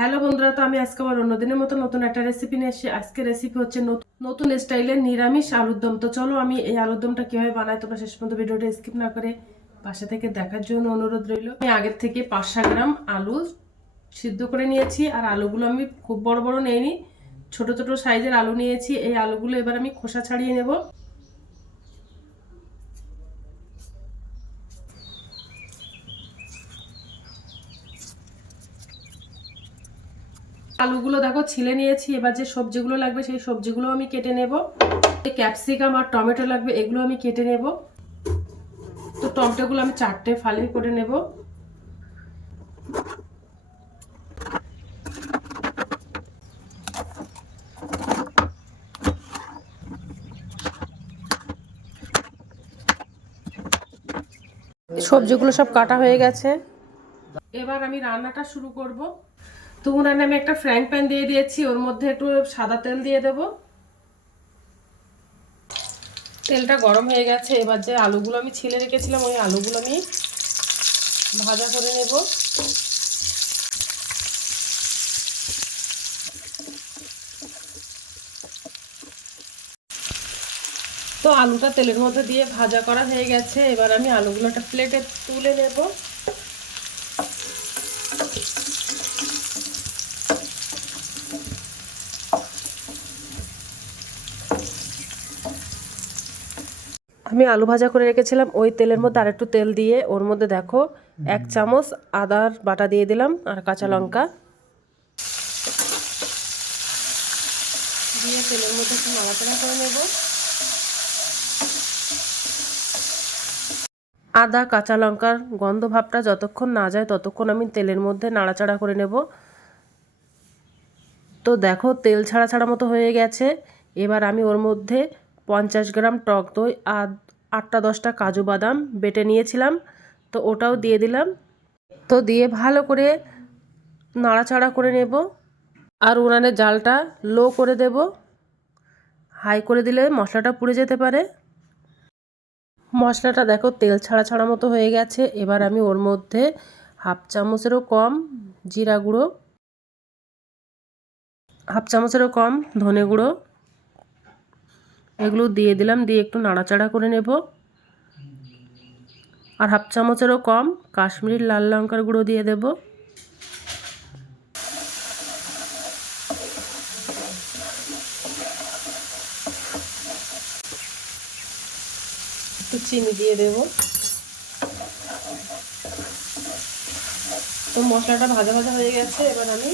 Hello বন্ধুরা, তো আমি আজকে আবার অন্যদিনের মতো নতুন একটা রেসিপি নিয়ে এসেছি। আজকে রেসিপি হচ্ছে নতুন স্টাইলের নিরামিষ আলুর দম। তো চলো আমি এই আলুর দমটা কিভাবে বানাই তোমরা শেষ পর্যন্ত ভিডিওটা স্কিপ না করে পাশে থেকে দেখার জন্য অনুরোধ রইল। আমি আগের থেকে 500 গ্রাম আলু সিদ্ধ করে নিয়েছি, আর আলুগুলো আমি খুব বড় বড় নেইনি, ছোট ছোট সাইজের আলু নিয়েছি। এই আলুগুলো এবার আমি খোসা ছাড়িয়ে নেব। আলুগুলো দেখো ছিলে নিয়েছি। এবার যে সবজিগুলো লাগবে সেই সবজিগুলো আমি কেটে নেব। ক্যাপসিকাম আর টমেটো লাগবে, এগুলো আমি কেটে নেব। তো টমেটোগুলো আমি 4টে ফালি করে নেব। সবজিগুলো সব কাটা হয়ে গেছে, এবার আমি রান্নাটা শুরু করব। তো উনানে আমি একটা ফ্রাইং প্যান দিয়ে দিয়েছি, ওর মধ্যে একটু সাদা তেল দিয়ে দেব। তেলটা গরম হয়ে গেছে, এবার যে আলুগুলো আমি ছিলে রেখেছিলাম ওই আলুগুলো আমি ভাজা করে নেব। তো আলুটা তেলের মধ্যে দিয়ে ভাজা করা হয়ে গেছে, এবার আমি আলুগুলো একটা প্লেটে তুলে নেব। আমি আলু ভাজা করে রেখেছিলাম ওই তেলের মধ্যে আরেকটু তেল দিয়ে ওর মধ্যে দেখো 1 চামচ আদার বাটা দিয়ে দিলাম, আর কাঁচা লঙ্কা দিয়ে তেলের মধ্যে একটু নাড়াচাড়া করে নেব। আদা কাঁচা লঙ্কার গন্ধ ভাবটা যতক্ষণ না যায় ততক্ষণ আমি তেলের মধ্যে নাড়াচাড়া করে নেব। তো দেখো তেল ছাড়া ছাড়া মতো হয়ে গেছে। এবার আমি ওর মধ্যে 50 গ্রাম টক দই আর 8টা-10টা কাজু বাদাম বেটে নিয়েছিলাম, তো ওটাও দিয়ে দিলাম। তো দিয়ে ভালো করে নাড়াচাড়া করে নেব। আর উনানের জালটা লো করে দেব, হাই করে দিলে মশলাটা পুড়ে যেতে পারে। মশলাটা দেখো তেল ছাড়া ছাড়া মতো হয়ে গেছে। এবার আমি ওর মধ্যে 1/2 চামচেরও কম জিরা গুঁড়ো, 1/2 চামচেরও কম ধনে গুঁড়ো এগুলো দিয়ে দিলাম, দিয়ে একটু নাড়াচাড়া করে নেব। আর 1/2 চামচেরও কম কাশ্মীরি লাল লঙ্কার গুঁড়ো দিয়ে দেব। একটু চিনি দিয়ে দেব। তো মশলাটা ভাজা ভাজা হয়ে গেছে, এবার আমি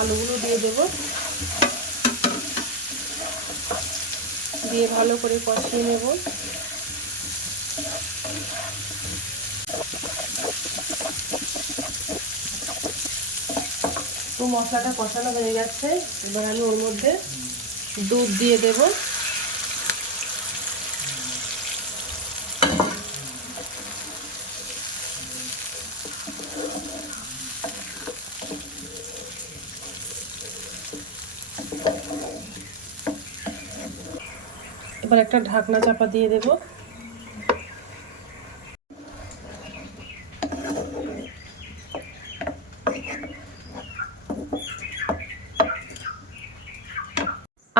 আলুগুলো দিয়ে দেব, দিয়ে ভালো করে কষিয়ে নেব। তো মশলাটা কষানো হয়ে গেছে, এবার আমি ওর মধ্যে দুধ দিয়ে দেব। এবার একটা ঢাকনা চাপা দিয়ে দেব।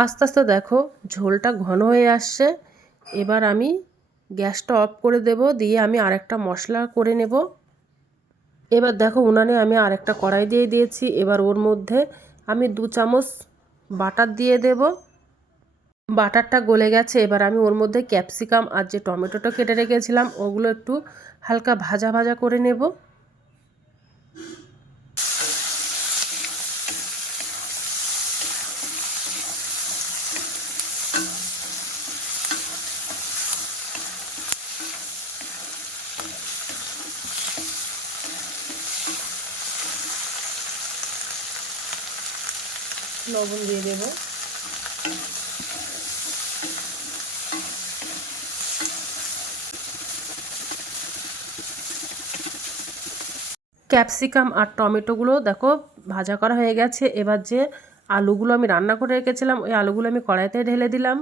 আস্তে আস্তে দেখো ঝোলটা ঘন হয়ে আসছে। এবার আমি গ্যাসটা অফ করে দেব, দিয়ে আমি আরেকটা মশলা করে নেব। এবার দেখো উনানে আমি আরেকটা কড়াই দিয়ে দিয়েছি। এবার ওর মধ্যে আমি 2 চামচ বাটার দিয়ে দেব। বাটারটা গলে গেছে, এবার আমি ওর মধ্যে ক্যাপসিকাম আর যে টমেটোটা কেটে রেখেছিলাম ওগুলো একটু হালকা ভাজা ভাজা করে নেব। লবণ দিয়ে দেব। ক্যাপসিকাম আর টমেটোগুলো দেখো ভাজা করা হয়ে গেছে। এবার যে আলুগুলো আমি রান্না করে রেখেছিলাম ওই আলুগুলো আমি কড়াইতে ঢেলে দিলাম,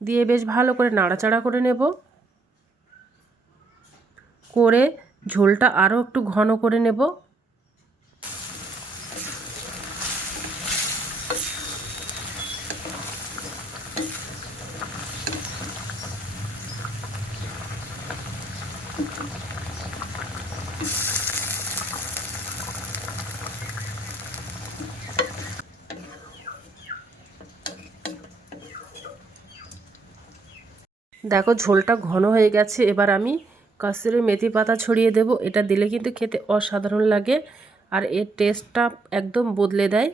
দিয়ে বেশ ভালো করে নাড়াচাড়া করে নেব। করে ঝোলটা আরও একটু ঘন করে নেব। দেখো ঝোলটা ঘন হয়ে গেছে। এবার আমি কাসুরি মেথি পাতা ছড়িয়ে দেব। এটা দিলে কিন্তু খেতে অসাধারণ লাগে আর এর টেস্টটা একদম বদলে দেয়।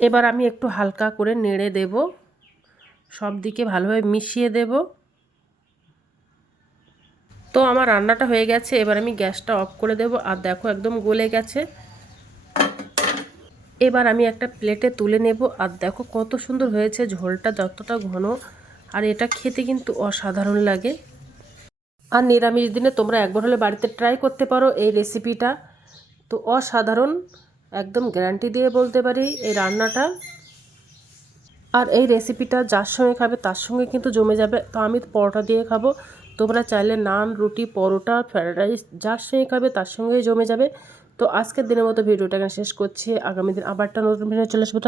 এবার আমি একটু হালকা করে নেড়ে দেব, সব দিকে ভালোভাবে মিশিয়ে দেব। তো আমার রান্নাটা হয়ে গেছে, এবার আমি গ্যাসটা অফ করে দেব। আর দেখো একদম গলে গেছে। এবার আমি একটা প্লেটে তুলে নেব। আর দেখো কত সুন্দর হয়েছে, ঝোলটা যতটা ঘন আর এটা খেতে কিন্তু অসাধারণ লাগে। আর নিরামিষ দিনে তোমরা একবার হলে বাড়িতে ট্রাই করতে পারো এই রেসিপিটা। তো অসাধারণ, একদম গ্যারান্টি দিয়ে বলতে পারি এই রান্নাটা। আর এই রেসিপিটা যার সঙ্গে খাবে তার সঙ্গে কিন্তু জমে যাবে। তো আমি পরোটা দিয়ে খাবো, তোমরা চাইলে নান, রুটি, পরোটা, ফ্রায়েড রাইস যার সঙ্গে খাবে তার সঙ্গেই জমে যাবে। তো আজকের দিনের মতো ভিডিওটা এখানে শেষ করছি। আগামী দিন আবার একটা নতুন ভিডিও চলে আসবে।